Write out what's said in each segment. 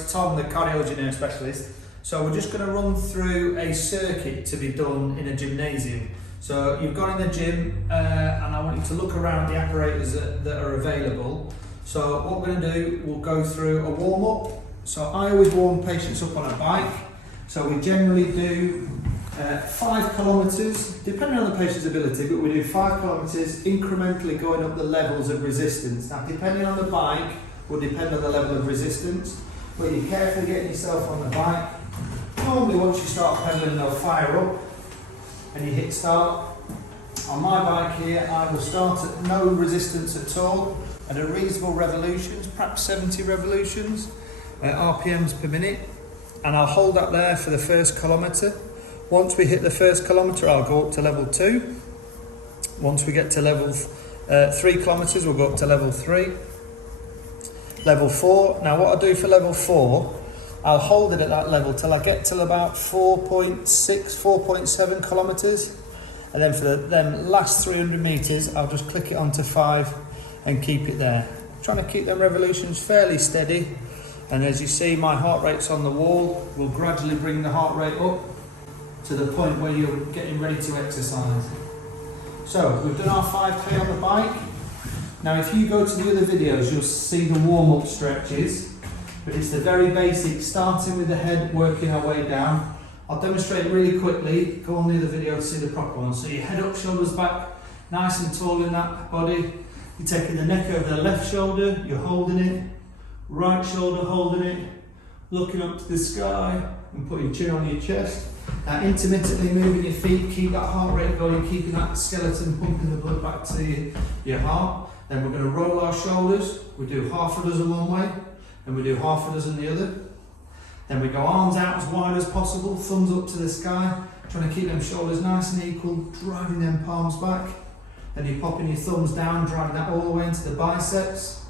it's Tom, the cardiology specialist. So we're just going to run through a circuit to be done in a gymnasium. So you've gone in the gym and I want you to look around the apparatus that are available. So what we're going to do, we'll go through a warm-up. So I always warm patients up on a bike. So we generally do 5 kilometres, depending on the patient's ability, but we do 5 kilometres incrementally going up the levels of resistance. Now depending on the bike, will depend on the level of resistance, but you're carefully getting yourself on the bike. Normally once you start pedalling they'll fire up and you hit start. On my bike here I will start at no resistance at all, at a reasonable revolutions, perhaps 70 revolutions, RPMs per minute, and I'll hold that there for the first kilometre. Once we hit the first kilometre I'll go up to level 2. Once we get to level 3 kilometres we'll go up to level 3. Level 4, now what I do for level 4, I'll hold it at that level till I get till about 4.6, 4.7 kilometres, and then for them last 300 metres I'll just click it onto 5 and keep it there. Trying to keep them revolutions fairly steady, and as you see my heart rate's on the wall. We'll gradually bring the heart rate up to the point where you're getting ready to exercise. So we've done our 5k on the bike. Now if you go to the other videos you'll see the warm-up stretches, but it's the very basic, starting with the head, working our way down. I'll demonstrate it really quickly, go on the other video to see the proper one. So your head up, shoulders back, nice and tall in that body. You're taking the neck over the left shoulder, you're holding it, right shoulder holding it, looking up to the sky and putting your chin on your chest. Now intermittently moving your feet, keep that heart rate going, keeping that skeleton pumping the blood back to your heart. Then we're going to roll our shoulders. We do half a dozen one way, and we do half a dozen the other. Then we go arms out as wide as possible, thumbs up to the sky, trying to keep them shoulders nice and equal, driving them palms back. Then you're popping your thumbs down, driving that all the way into the biceps.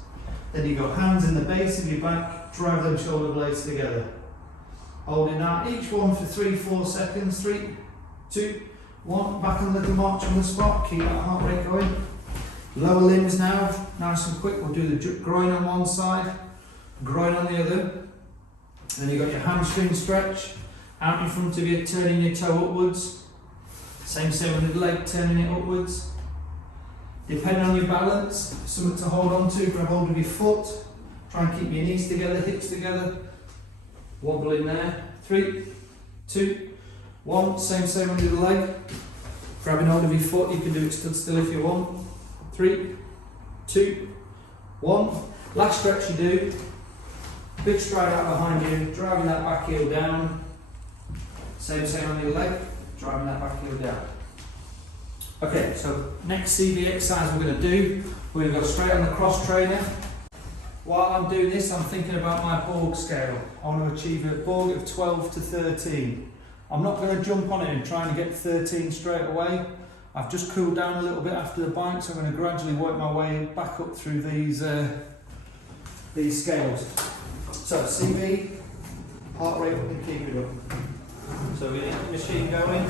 Then you go hands in the base of your back, drive them shoulder blades together. Holding out each one for 3-4 seconds, 3, 2, 1, back and little march on the spot, keep that heart rate going. Lower limbs now, nice and quick. We'll do the groin on one side, groin on the other. Then you've got your hamstring stretch, out in front of you, turning your toe upwards. Same with the leg, turning it upwards. Depending on your balance, something to hold on to, grab hold of your foot. Try and keep your knees together, hips together. Wobble in there. 3, 2, 1. Same with the leg. Grabbing hold of your foot, you can do it stood still if you want. 3, 2, 1. Last stretch you do. Big stride out behind you, driving that back heel down. Same on your leg, driving that back heel down. Okay, so next CV exercise we're going to do, we're going to go straight on the cross trainer. While I'm doing this, I'm thinking about my Borg scale. I want to achieve a Borg of 12 to 13. I'm not going to jump on it and try and get 13 straight away. I've just cooled down a little bit after the bike, so I'm going to gradually work my way back up through these scales. So CV, heart rate up and keep it up. So we get the machine going.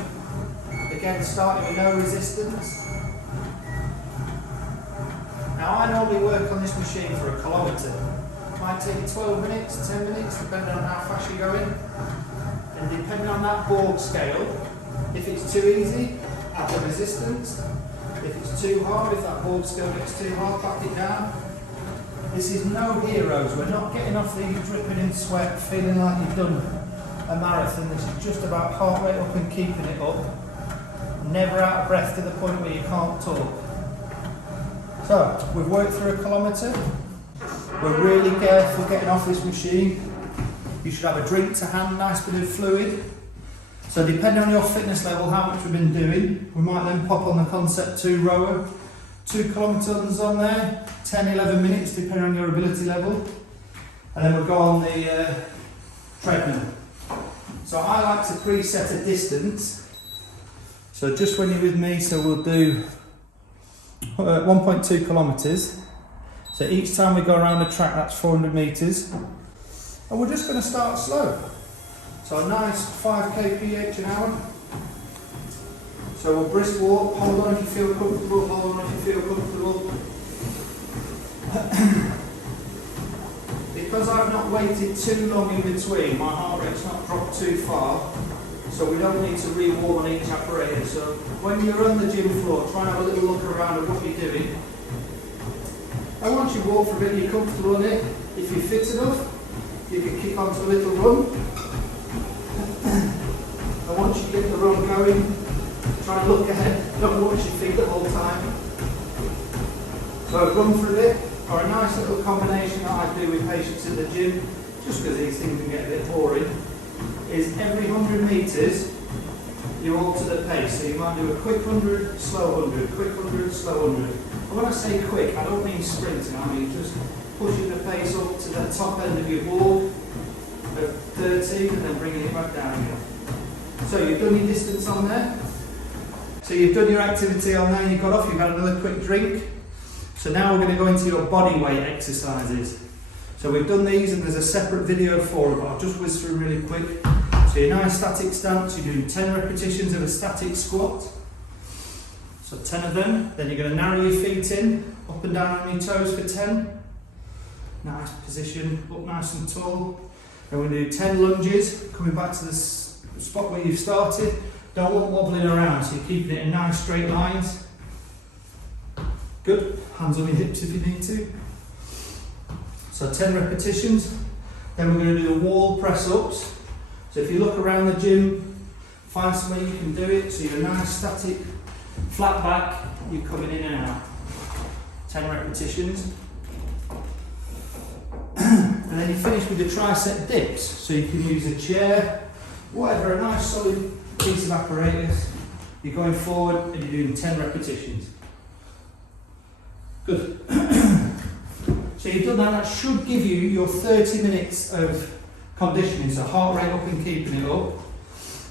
Again, starting with no resistance. Now I normally work on this machine for a kilometre. It might take 12 minutes, 10 minutes, depending on how fast you're going. And depending on that Borg scale, if it's too easy, add the resistance. If it's too hard, if that Borg scale gets too hard, back it down. This is no heroes. We're not getting off these dripping in sweat, feeling like you've done a marathon. This is just about heart rate up and keeping it up. Never out of breath to the point where you can't talk. So, we've worked through a kilometre. We're really careful getting off this machine. You should have a drink to hand, nice bit of fluid. So depending on your fitness level, how much we've been doing, we might then pop on the Concept 2 rower. 2 kilometres on there, 10-11 minutes depending on your ability level. And then we'll go on the treadmill. So I like to preset a distance. So just when you're with me, so we'll do 1.2 kilometres. So each time we go around the track, that's 400 metres. And we're just going to start slow. So a nice 5 kph an hour. So we'll brisk walk, hold on if you feel comfortable, hold on if you feel comfortable. The because I've not waited too long in between, my heart rate's not dropped too far, so we don't need to re-warm on each apparatus. So when you're on the gym floor, try and have a little look around at what you're doing. And once you walk for a bit, you're comfortable on it. If you're fit enough, you can kick onto a little run. And once you get the run going, try and look ahead, don't watch your feet the whole time. So a run for a bit, or a nice little combination that I do with patients in the gym, just because these things can get a bit boring, is every 100 metres you alter the pace. So you might do a quick 100, slow 100, quick 100, slow 100. And when I say quick, I don't mean sprinting, I mean just pushing the pace up to the top end of your walk at 30 and then bringing it back down again. So you've done your distance on there. So you've done your activity on there, you've got off, you've had another quick drink. So now we're going to go into your body weight exercises. So we've done these and there's a separate video for it, but I'll just whiz through really quick. So your nice static stance, you do 10 repetitions of a static squat. So 10 of them, then you're going to narrow your feet in, up and down on your toes for 10. Nice position, up nice and tall. Then we're going to do 10 lunges, coming back to the spot where you've started. Don't want wobbling around, so you're keeping it in nice straight lines. Good, hands on your hips if you need to. So 10 repetitions. Then we're going to do the wall press ups. So if you look around the gym, find somewhere you can do it. So you're nice static, flat back, you're coming in and out. 10 repetitions. And then you finish with the tricep dips. So you can use a chair, whatever, a nice solid piece of apparatus. You're going forward and you're doing 10 repetitions. Good. So you've done that, that should give you your 30 minutes of conditioning, so heart rate up and keeping it up.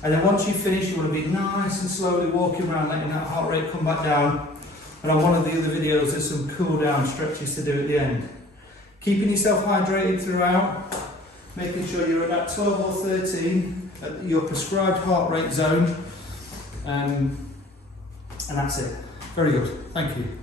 And then once you finish, you want to be nice and slowly walking around, letting that heart rate come back down. And on one of the other videos, there's some cool down stretches to do at the end. Keeping yourself hydrated throughout, making sure you're at that 12 or 13 at your prescribed heart rate zone. And that's it. Very good. Thank you.